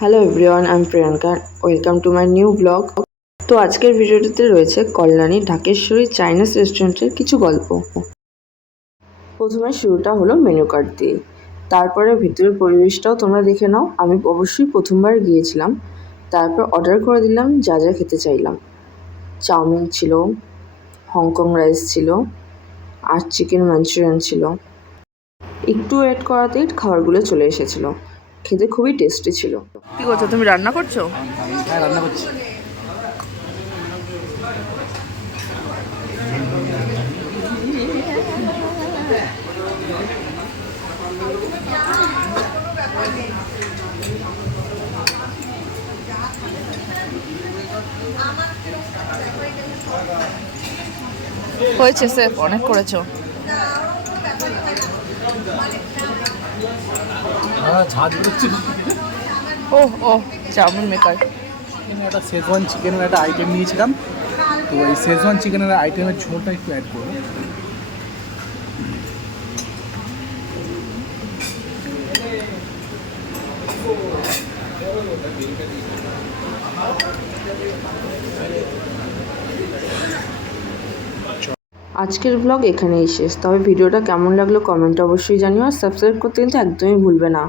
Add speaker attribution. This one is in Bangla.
Speaker 1: হ্যালো এভরিওয়ান আমি Priyanka welcome to my new blog তো আজকের ভিডিওটিতে রয়েছে কল্যাণী ঢাকেশ্বরী চাইনিজ রেস্টুরেন্টের কিছু গল্প। প্রথমে শুরুটা হলো মেনু কার্ড দিয়ে। তারপরে ভিতরের পরিবেশটাও তোমরা দেখে নাও। আমি অবশ্যই প্রথমবার গিয়েছিলাম। তারপর অর্ডার করে দিলাম, যা যা খেতে চাইলাম। চাউমিন ছিল, হংকং রাইস ছিল, আর চিকেন মাঞ্চুরিয়ান ছিল। একটু ওয়েট করাতেই খাবারগুলো চলে এসেছিল। খেতে খুবই টেস্টি ছিল। কি করছ? তুমি রান্না করছ?
Speaker 2: হ্যাঁ রান্না করছি।
Speaker 3: হয়েছে স্যার। অনেক করেছ। ও ও চাউমিন মেকার।
Speaker 2: একটা শেজওয়ান চিকেনের একটা আইটেম নিয়েছিলাম। তো এই শেজওয়ান চিকেনের আইটেমের ঝোলটা একটু অ্যাড করব
Speaker 1: আজকের ব্লগ এখানেই শেষ। তবে ভিডিওটা কেমন লাগল কমেন্ট অবশ্যই জানিও আর সাবস্ক্রাইব করতে কিন্তু একদমই ভুলবে না।